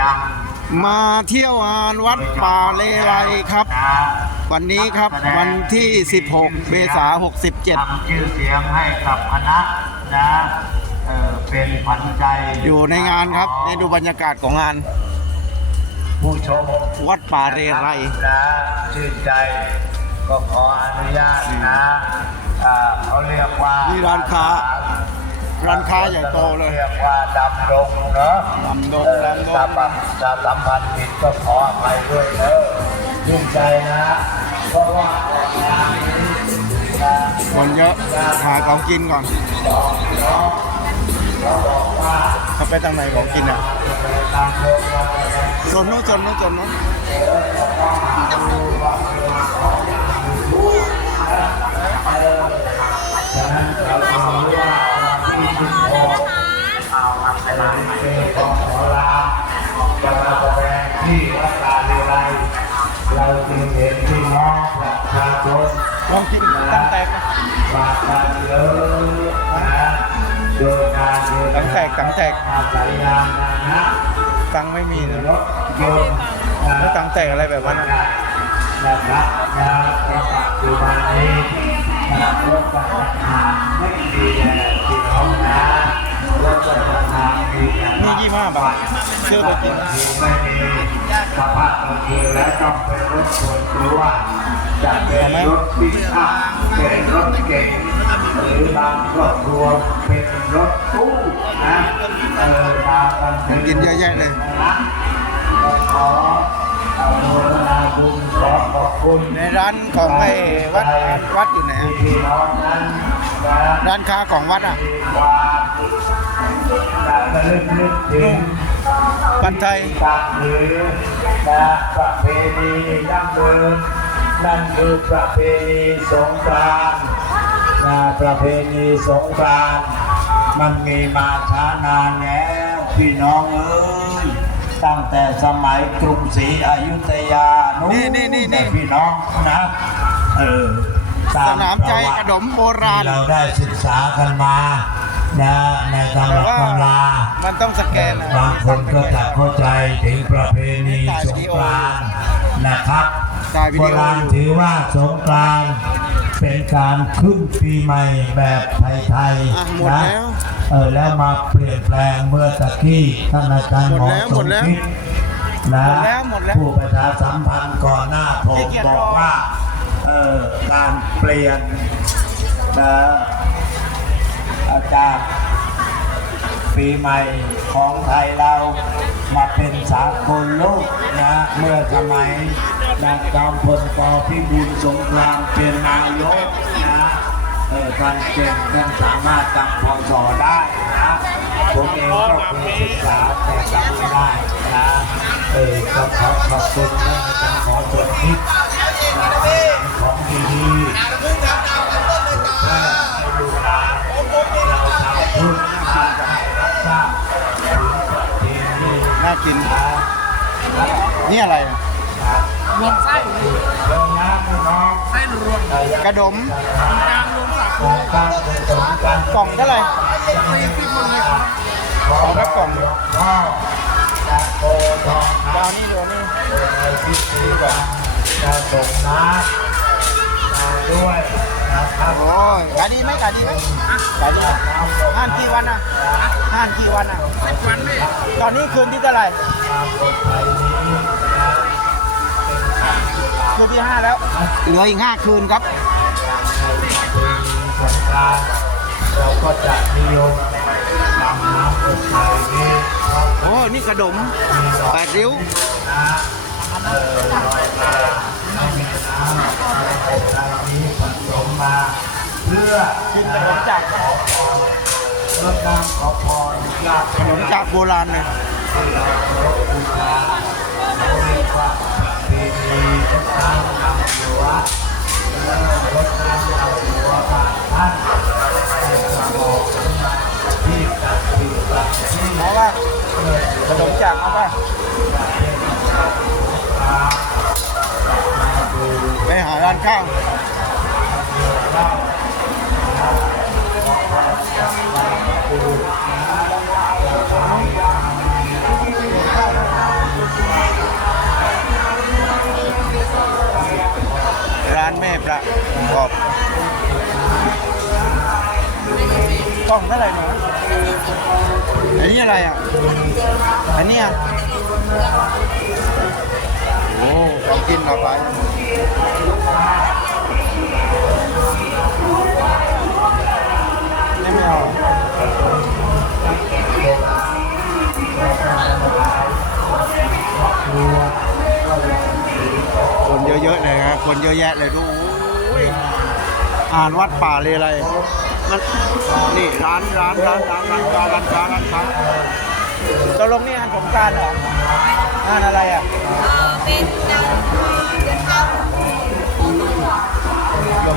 ดังมาเที่ยวงานวัดป่าเลไลครับนะวันนี้ครับวันที่ 16 เมษายน67ทำชื่อเสียงให้กับคณะนะเออเป็นขวัญใจอยู่ในงานครับนี่ดูบรรยากาศของงาน ผู้ชมวัดป่าเรไรนะชื่นใจก็ขออนุญาตนะอ่าเขาเรียกว่านี่ร้านค้า ร้านค้าใหญ่โตเลยเรียกว่าดำดงเนาะดำดงดำดงถ้าบัจะสัมพันธ์ผิดก็ขออภัยด้วยเนอะชื่นใจนะ เพราะว่าคนเยอะหาของกินก่อนเขาบอกว่าจะไปทางไหนของกินอะตามโลกว่าโซนนู้นโซนนู้นโซนนู้นฉะนั้นเราจะรู้ว่าวันที่สิบหกเอาอัศนันเป็นของขอลา ตาลีไรเราจึงเห็นพี่น้องประชาชนลองกินตั้งแตกมากันเยอะนะโดยการเดินตั้งแตกตั้งแตกมาสายยานนะตังไม่มีนะรถยนต์นะแล้วตังแตกอะไรแบบนั้นนะครับนะปัจจุบันนี้นะรถประทานไม่ดีเลยพี่น้องนะ มีแต่นี่ยี่ห้าบาทซื้อไปกินไม่มีสภาพก็คือแล้วต้องเป็นรถส่วนตัวจะเป็นรถปิกอัพเป็นรถเก๋งหรือบางครอบครัวเป็นรถตู้นะเออมากันกินเยอะแยะเลยขอในร้านของไอ้วัดวัดอยู่ไหน ที่อะพี่น้องนั้นนะร้านค้าของวัดอะมีความระลึกนึกถึงปันไทยตั้งหรือนะประเพณีดั้งเดิมนั่นคือประเพณีสงกรานต์นะประเพณีสงกรานต์มันมีมาช้านานแล้วพี่น้องเอ้ยตั้งแต่สมัยกรุงศรีอยุธยานู่นี่นี่นี่นี่พี่น้องนะเออต สนามใจประวัขตินมโบราณที่เราได้ศึกษากันมานะในตำแต่รับว่าตำรามันต้องสแกนนะบางคนก็จะเข้าใจถึงประเพณีสงกรานต์นะครับถ่ายวิโบดีโอราณอยู่ถือว่าสงกรานต์เป็นการขึ้นปีใหม่แบบไทยอะหมๆดนะแล้วเออแล้วมาเปลี่ยนแปลงเมื่อตะกี้ท่านอาจารย์หมอหมดแล้วสหมมดแล้วคิดนะหมดแล้วหมดแล้วผู้ประชาสัมพันธ์ก่อนหน้าผมขี้เกียจบรออกว่าเออ การเปลี่ยนนะจารย์ปีใหม่ของไทยเรามาเป็นสากลโลกนะเมื่อสมัยนะจอมพลปพิบูลสงครามเป็นนายกนะเออท่านเก่งท่านสามารถจำพศได้นะผมเองก็เคยศึกษาแต่จำไม่ได้นะเออขอขอบคุณท่านอาจารย์หมอชนทิพย์ กินนะนี่อะไรอะรวมไส้เรื่องน้ำพี่น้องไส้รวมกระดมกลางรวมสาคูการผสมกันกล่องเท่าไหร่สี่สิบหมดเลยครับของพระกล่องพ่อจากโกทองคดาวนี่เดี๋ยวนี่ำในพิธีการจะส่งน้ำมา ด้วยนะครับโอ้ยขายดีไหมขายดีไหมขายดีไหมห้านกี่วันอะห้านกี่วันอะสิบวันนี่ตอนนี้คืนที่เท่าไหร่ความคนไทยนี้นะคืนที่ห้าแล้ว เหลืออีกห้าคืนครับในประเพณีสงกรานต์เราก็จะนิยมนำน้ำคนไทยนี้เข้าโอ้ยนี่กระดมแปดริ้ว พื่อกินขนมจากขอพรรดน้ำขอพรญาติขนมจากโบราณเลยที่เราเคารพบูชาเรียกว่าประเพณีรดน้ำดำหัวแล้วรดน้ำดำหัวบางท่านให้มาบอกที่ตัดสินตัดที่เพราะว่าขนมจากเอาป่ะไปหาร้านข้าว ร้านแม่ประกอบกล่องเท่าไหร่หนูอันนี้อะไรอะ อันนี้อะโอ้ของกินเราไป ครับคนเยอะแยะเลยดูโอ้ยอ่านวัดป่าเลยอะไรมันนี่ร้านร้านร้านร้านร้านร้านร้านร้านร้านร้านตกลงนี่งานสงกรารเหรองานอะไรอะเอ่อเป็นงานเดินทางของหลวงพ่อ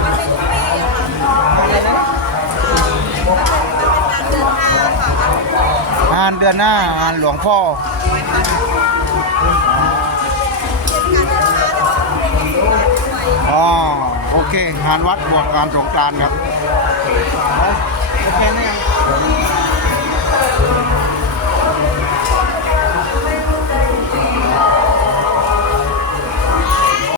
มันเป็นทุกปีอะค่ะอะไรนะมันเป็นการเดินทางค่ะงานเดือนหน้างานหลวงพ่อ อ๋อโอเค งานวัดบวชงานสงกรานต์ครับโอเคไหมครับ